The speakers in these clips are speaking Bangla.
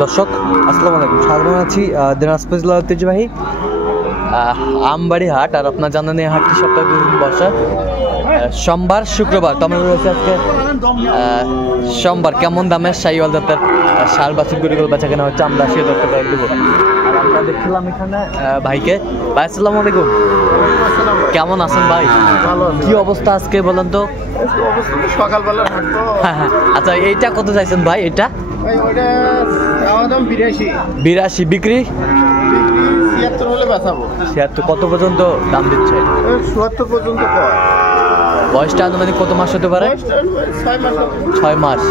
দর্শক আসসালামু আলাইকুম, স্বাগত জানাচ্ছি দিনাজপুর জেলার ঐতিহ্যবাহী আমবাড়ি হাট। আর আপনার জানেন এই হাটটি সপ্তাহে 2 দিন বসে, সোমবার শুক্রবার। তো আমরা রয়েছে আজকে সোমবার। কেমন দামের শাহিওয়াল জাতের ষাঁড় বাছুর গরুগুলো বেচা কেনা হচ্ছে আমরা সে তথ্য দেবো। আর আমরা দেখছিলাম এখানে ভাইকে। ভাই আসসালামু আলাইকুম, কেমন আছেন ভাই? কি অবস্থা আজকে বলেন তো? সকালবেলা হাঁটবো। হ্যাঁ, আচ্ছা এইটা কত চাইছেন ভাই? এটা 82 বিক্রি 76 হলে বেচাবো। 76 কত পর্যন্ত দাম দিচ্ছে? 70 পর্যন্ত। বয়সটা আনুমানিক কত মাস হতে পারে? 6 মাস।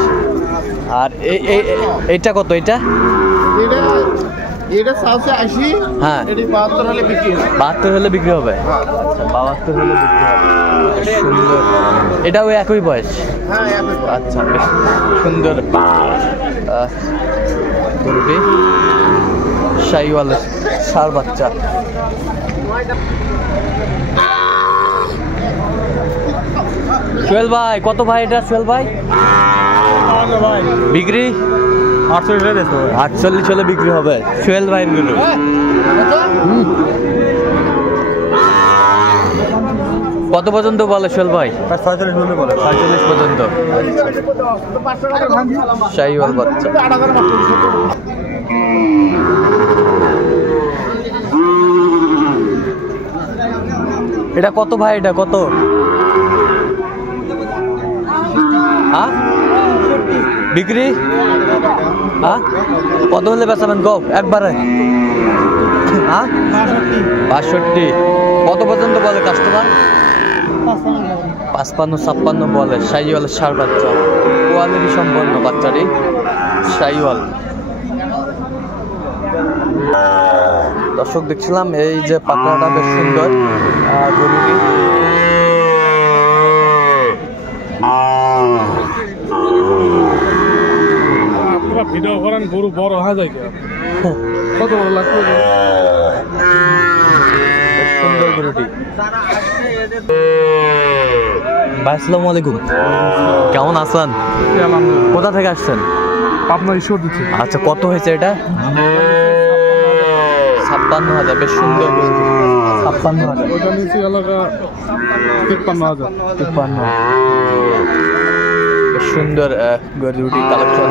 আর এইটা কত? এটা এটা 80। হ্যাঁ, 72 হলে বিক্রি হবে। 72 হলে বিক্রি হবে। আচ্ছা, 72 হলে বিক্রি হবে। সুন্দর। এটাও একই বয়স? হ্যাঁ, একই। আচ্ছা, বেশ সুন্দর গরুটি শাহিওয়াল ষাঁড় বাচ্চা। সোহেল ভাই কত ভাই এটা? সোহেল ভাই বিক্রি 48 হলে বিক্রি হবে সোহেল ভাইয়ের গরু। কত পর্যন্ত বলে সোহেল ভাই? 45 পর্যন্ত। শাহিওয়াল বাচ্চা। এটা কত ভাই? এটা কত? হ্যাঁ, বিক্রি হ্যাঁ কত হলে বেচাবেন গো একবারে? হ্যাঁ, 62। কত পর্যন্ত বলে কাস্টমার? 55-56 বলে। শাহিওয়াল ষাঁড় বাচ্চা, কোয়ালিটি সম্পন্ন বাচ্চাটি শাহিওয়াল। দর্শক দেখছিলাম এই যে পাকড়াটা বেশ সুন্দর গরুটি। ভিডিও করেন, গরু বড় হয়ে যায় কত বড় লাগবে। সুন্দর গরুটি। ভাই আসসালামু আলাইকুম, কেমন আছেন? কোথা থেকে আসছেন? আপনার ঈশ্বর দিচ্ছে। আচ্ছা, কত হয়েছে এটা? 56,000। বেশ সুন্দর গরু। 56,000। ওইটা নিচে এলাকা 53,000। 53। বেশ সুন্দর গরুটি কালেকশন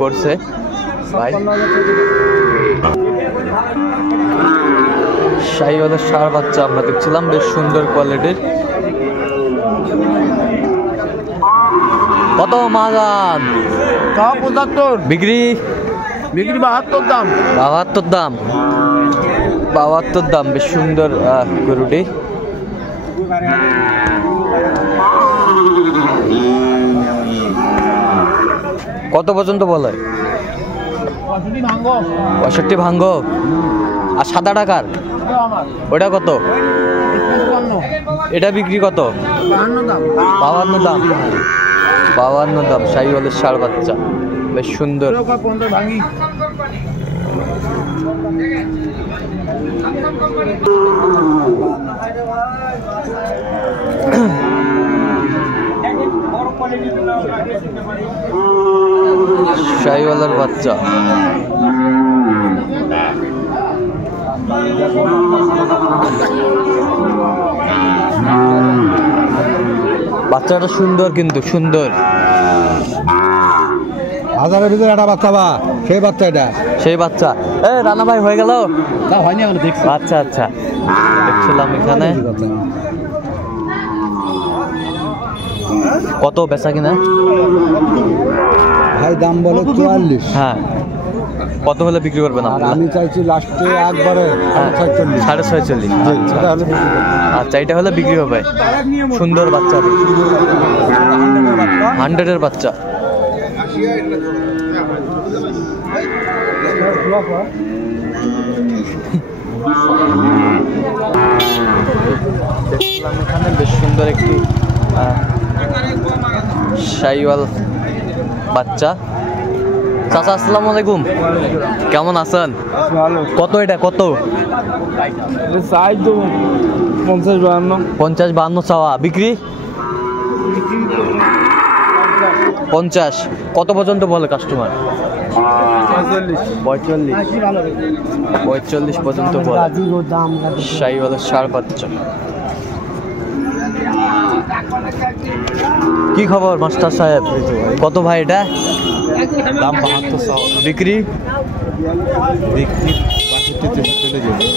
করছে ভাই। শাহিওয়ালের ষাঁড় বাচ্চা আমরা দেখছিলাম, বেশ সুন্দর কোয়ালিটির। কত মাজান? 75 বিক্রি 72 দাম। 72 দাম। বেশ সুন্দর গরুটি। কত পর্যন্ত বলে? 65 ভাঙ্গো। আর সাদা টাকার ওটা কত? এটা বিক্রি কত? 52 দাম। 52 দাম। শাহিওয়ালের ষাঁড় বাচ্চা বেশ সুন্দর। শাহিওয়ালের বাচ্চা। বাচ্চাটা সুন্দর, কিন্তু সুন্দর। হাজারের ভিতরে একটা বাচ্চা বা সেই বাচ্চা, এটা সেই বাচ্চা। রানা ভাই হয়ে গেল? না, হয়নি এখন দেখছি। আচ্ছা আচ্ছা, দেখছিলাম এখানে। কত বেচা কিনা ভাই? দাম বলে 44। হ্যাঁ, কত হলে বিক্রি করবেন? আমি চাইছি লাস্টে একবারে 46.5। আচ্ছা, এটা হলে বিক্রি হবে। সুন্দর বাচ্চা, 100-এর বাচ্চা। এখানে বেশ সুন্দর একটি শাহিওয়াল বাচ্চা। চাচা আসসালামু আলাইকুম, কেমন আছেন? কত এটা? কত? 50-52 চাওয়া। বিক্রি 50 কত পর্যন্ত বলে কাস্টমার? 45 পর্যন্ত বলে। শাহিওয়ালের ষাঁড় বাচ্চা। কি খবর মাস্টার সাহেব? কত ভাই এটা? দাম 72 বিক্রি বিক্রি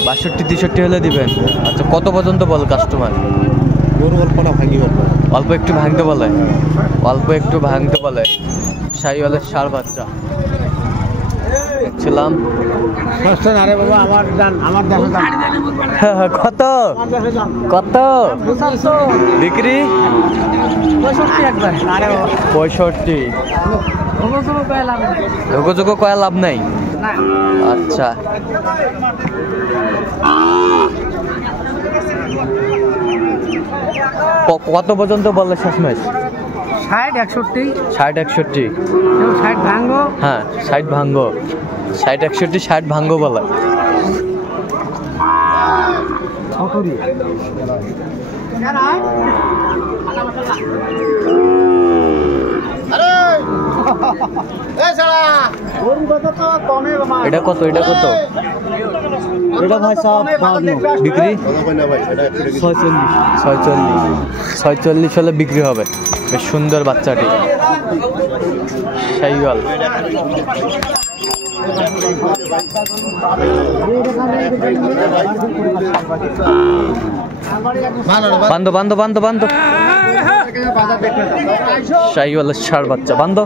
62 63 হলে দিবেন। আচ্ছা কত পর্যন্ত বলে কাস্টমার? গরু অল্প না ভাঙি অল্প একটু ভাঙতে বলে, অল্প একটু ভাঙতে বলে। শাহিওয়ালের ষাঁড় বাচ্চা দেখছিলাম। আরে বাবা আমার দেখো কত কত বিক্রি? 65 যোগাযোগ কয়া লাভ নাই। আচ্ছা কত পর্যন্ত বললে শেষমেশ? 60 61 হ্যাঁ 60 ভাঙ্গো 60 61 60 ভাঙ্গো বলে। এটা কত? এটা কত? এটা ভাই সব বিক্রি 46 হলে বিক্রি হবে। বেশ সুন্দর বাচ্চাটি শাহিওয়াল। বান্ধ বান্ধ বান্ধ বান্ধ শাহিওয়ালের ষাঁড় বাচ্চা বান্ধ।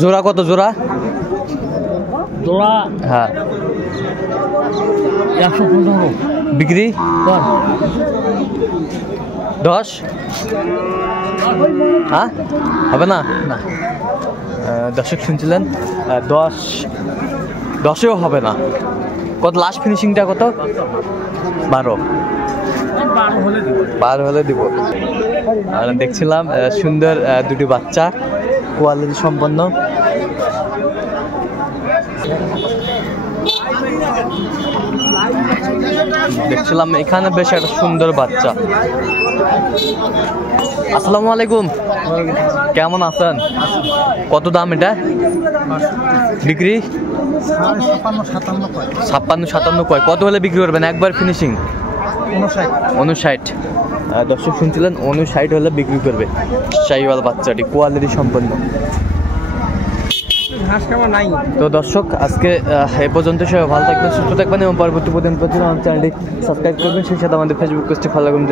জোড়া কত? জোড়া হ্যাঁ 115 বিক্রি 10 হ্যাঁ হবে না? দর্শক শুনছিলেন 10-10এও হবে না। কত লাস্ট ফিনিশিংটা কত? 12 হলে দিব। আর দেখছিলাম সুন্দর দুটি বাচ্চা কোয়ালিটি সম্পন্ন। দেখছিলাম এখানে বেশ একটা সুন্দর বাচ্চা। আসসালামু আলাইকুম, কেমন আছেন? কত দাম এটা? বিক্রি 56-57 কয়। কত হলে বিক্রি করবেন একবার ফিনিশিং? 59। দর্শক শুনছিলেন 59 হলে বিক্রি করবে শাহিওয়াল বাচ্চাটি কোয়ালিটি সম্পন্ন। তো দর্শক আজকে এ পর্যন্ত সবাই ভালো থাকবেন, সুস্থ থাকবেন এবং পরবর্তী প্রতিদিন চ্যানেলটি সাবস্ক্রাইব করবেন। সেই সাথে আমাদের ফেসবুক পেজটি ফলো করুন।